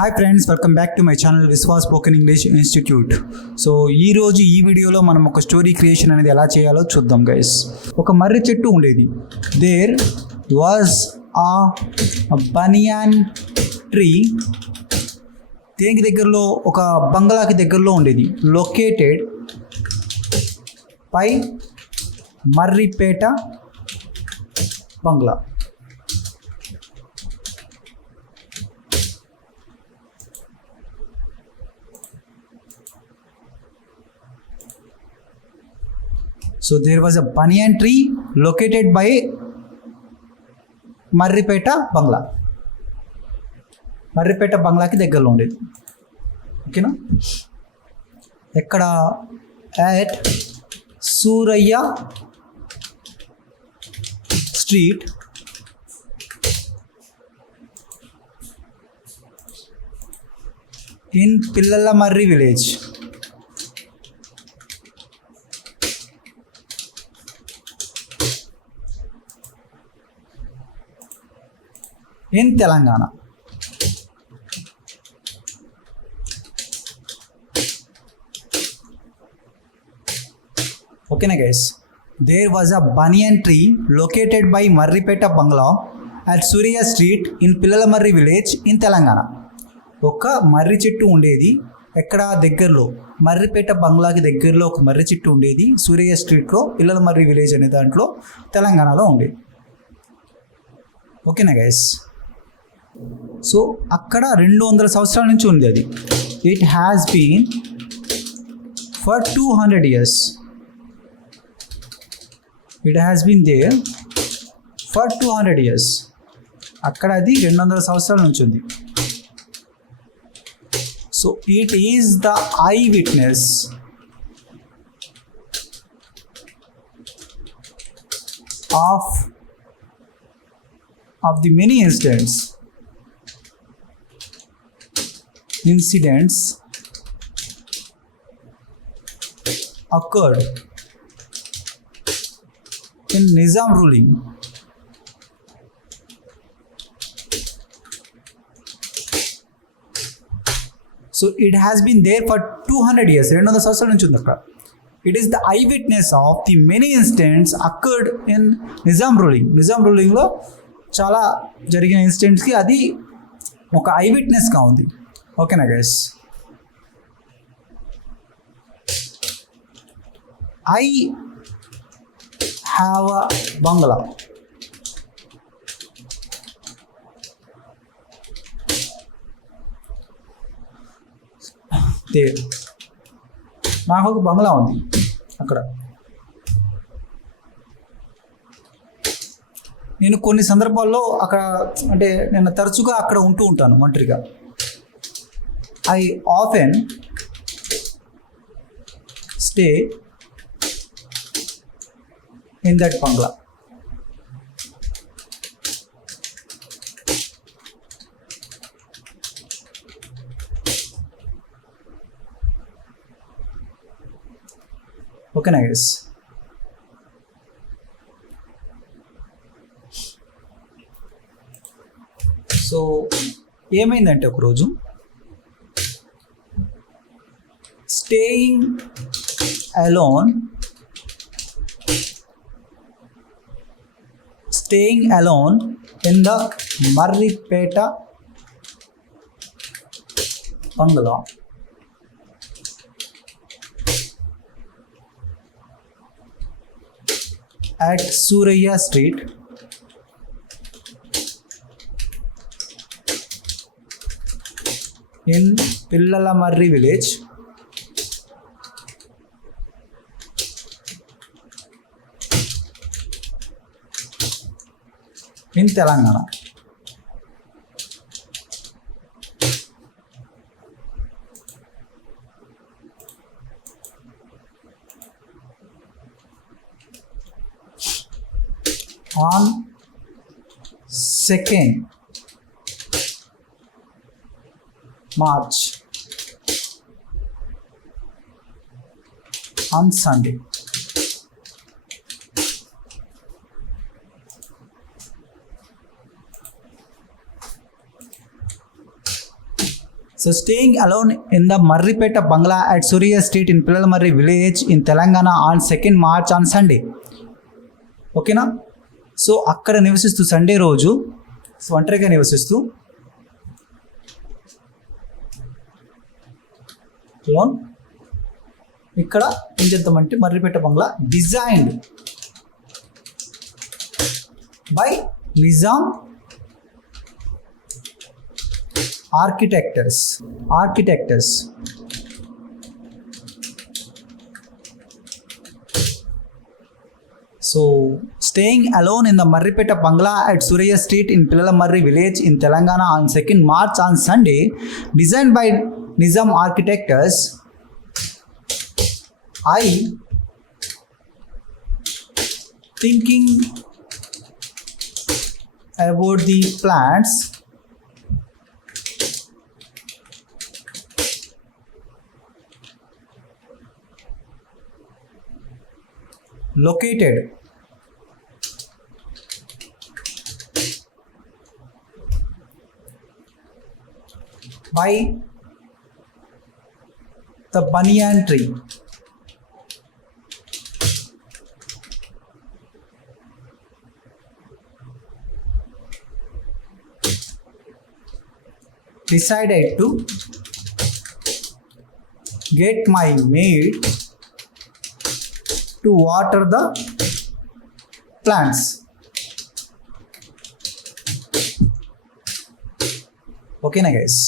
Hi friends welcome back to my channel Vishwas spoken English institute so ఈ రోజు ఈ వీడియోలో మనం ఒక స్టోరీ క్రియేషన్ అనేది ఎలా చేయాలో చూద్దాం గైస్ ఒక మర్రి చెట్టు ఉండేది. దేర్ వాజ్ ఆ బనియాన్ ట్రీ దేనికి దగ్గరలో ఒక బంగ్లాకి దగ్గరలో ఉండేది. లొకేటెడ్ పై మర్రిపేట బంగ్లా. So there was a banyan tree located by Marripeta bangla Marripeta బంగ్లాకి దగ్గరలో ఉండేది. ఓకేనా ఎక్కడ? At Surayya street in Pillalamarri village in Telangana. ఓకేనా guys? There was a banyan tree located by Marripeta bangla at Surya street in Pillalamarri village in Telangana ఒక మర్రి చెట్టు ఉండేది ఎక్కడ దగ్గరలో. మర్రిపేట బంగ్లాకి దగ్గరలో ఒక మర్రి చెట్టు ఉండేది సూర్య స్ట్రీట్లో పిల్లలమర్రి విలేజ్ అనే దాంట్లో తెలంగాణలో ఉండేది. ఓకేనా గైస్? సో అక్కడ రెండు వందల సంవత్సరాల నుంచి ఉంది అది. It has been for two hundred years it has been there for two hundred years అక్కడ అది రెండు వందల సంవత్సరాల నుంచి ఉంది. So it is the eyewitness of of the many incidents. Incidents occurred in Nizam ruling. So it has been there for two hundred years రెండు వందల సంవత్సరాల నుంచి ఉంది అక్కడ. It is the eyewitness of the many incidents occurred in Nizam ruling Nizam రూలింగ్లో చాలా జరిగిన ఇన్స్టెంట్స్కి అది ఒక ఐ విట్నెస్గా ఉంది. ఓకేనా guys. I have a bangla. నాకు ఒక బంగ్లా ఉంది అక్కడ. నేను కొన్ని సందర్భాల్లో అక్కడ అంటే నేను తరచుగా అక్కడ ఉంటూ ఉంటాను ఒంటరిగా. I often stay in that bangla okay guys so ఏమైందంటే ఒకరోజు? staying alone staying alone in the Marripeta bungalow. At Suraya Street in Pillalamarri village In on second March on Sunday. So staying alone in the Marripeta bangla at Surya street in Pillalamarri village in Telangana on second March on Sunday ఓకేనా so అక్కడ నివసిస్తూ Sunday రోజు. ఒంటరిగా నివసిస్తూ. Loan ఇక్కడ ఏం చేద్దామంటే Marripeta bangla design by Nizam Architects, architects. So, staying alone in the Marripeta Bangla at Surya Street in Pillalamurri village in Telangana on 2nd March on Sunday, designed by Nizam Architects, I thinking about the plants. Located by the banyan tree. Decided to get my maid to water the plants. ఓకేనా guys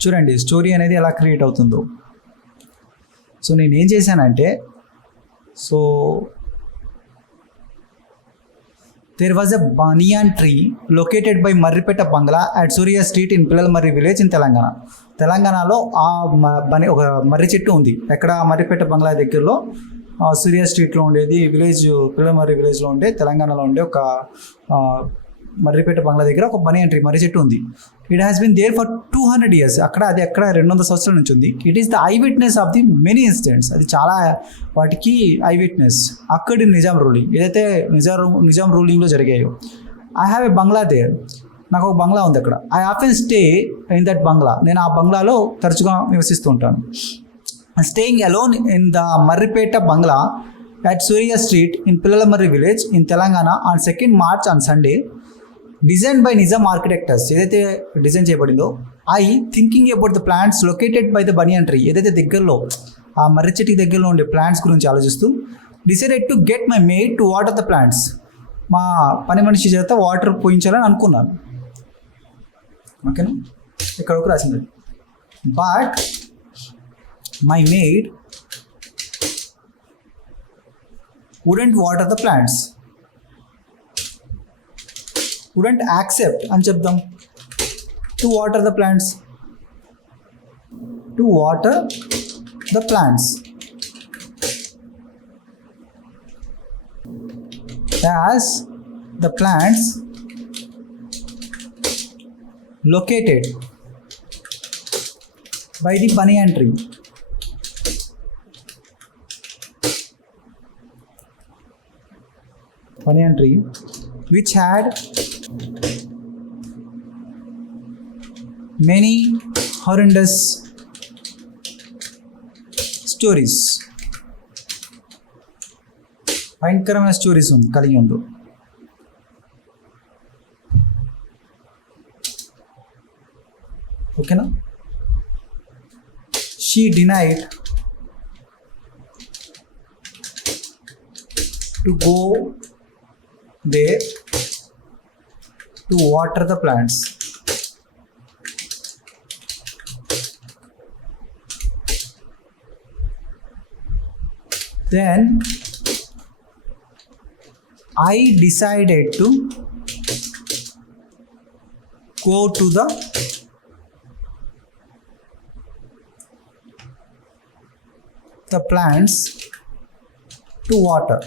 చూడండి story అనేది ఎలా create అవుతుందో so నేను ఏం చేశానంటే so there was a banyan tree located by Marripeta bangla at Surya street in Pillalamarri village in Telangana తెలంగాణలో ఆ బని ఒక మర్రి చెట్టు ఉంది. ఎక్కడ? మర్రిపేట బంగ్లా దగ్గరలో. సూర్య స్ట్రీట్లో ఉండేది విలేజ్ పిల్లలమర్రి విలేజ్లో ఉండే తెలంగాణలో ఉండే ఒక మర్రిపేట బంగ్లా దగ్గర ఒక బనియాన్ ఎంట్రీ మర్రి చెట్టు ఉంది. It has been there for two hundred years అక్కడ అది అక్కడ రెండు వందల సంవత్సరాల నుంచి ఉంది. It is the eyewitness of the many incidents అది చాలా వాటికి ఐ విట్నెస్ అక్కడి నిజాం రూలింగ్ ఏదైతే నిజాం నిజాం రూలింగ్లో జరిగాయో I have a bangla there నాకు ఒక బంగ్లా ఉంది అక్కడ. I often stay in that bangla. నేను ఆ బంగ్లాలో తరచుగా నివసిస్తూ ఉంటాను. Staying alone in the Marripeta bangla at Surya street in Pillalamarri village in Telangana on second March on Sunday design by Nizam architects ఏదైతే డిజైన్ చేయబడిందో I thinking about the plants located by the banyan tree ఏదైతే దగ్గరలో ఆ మర్రి చెట్టుకి దగ్గరలో ఉండే plants గురించి ఆలోచిస్తూ decided to get my maid to water the plants మా పని మనిషి చేత వాటర్ పోయించాలని అనుకున్నాను. ఓకేనా ఇక్కడ ఒక రాసింది. But my maid wouldn't water the plants wouldn't accept అని చెప్దాం to water the plants to water the plants as the plants located by the banyan tree. Banyan tree, which had many horrendous stories. భయంకరమైన stories ఉంది కలిగి ఉంది ఓకేనా she denied to go there to water the plants then I decided to go to the the plants to water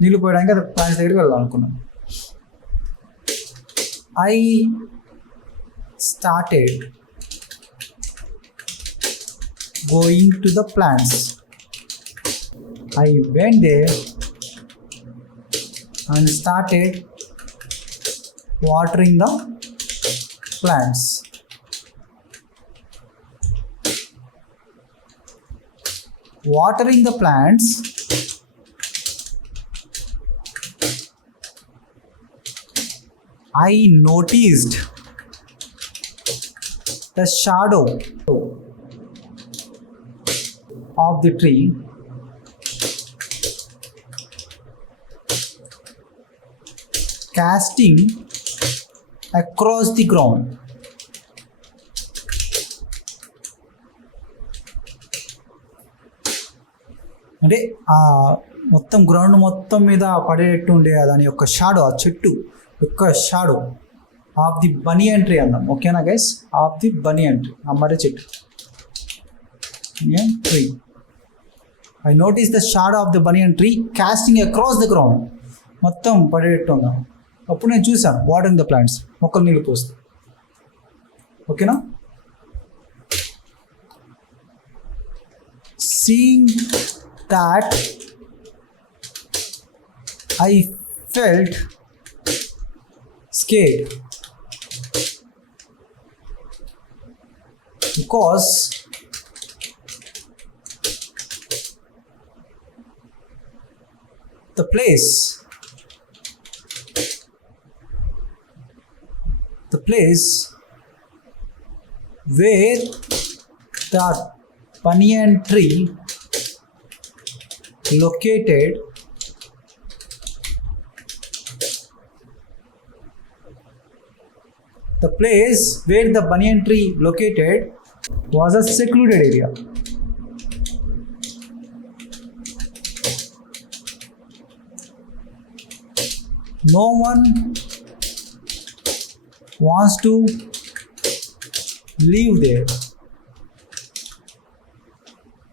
నీళ్ళు పోయడానికి అది plants దగ్గరికి వెళ్దాం అనుకున్నాను I started going to the plants I went there and started watering the plants. Watering the plants I noticed the shadow of the tree casting across the ground. అంటే ఆ మొత్తం ground మొత్తం మీద పడేటట్టు ఉండే దాని యొక్క షాడో ఆ చెట్టు యొక్క shadow of the banyan tree అన్నాం. ఓకేనా guys of the banyan tree ఆ చెట్టు. Tree I notice the shadow of the banyan tree casting across the ground మొత్తం పడేటట్టు ఉన్నాం అప్పుడు నేను చూశాను వాటరింగ్ ద ప్లాంట్స్ మొక్కలు నీళ్ళు పోస్తూ ఓకేనా seeing that I felt scared because the place place where the banyan tree located the place where the banyan tree located was a secluded area. No one wants to live there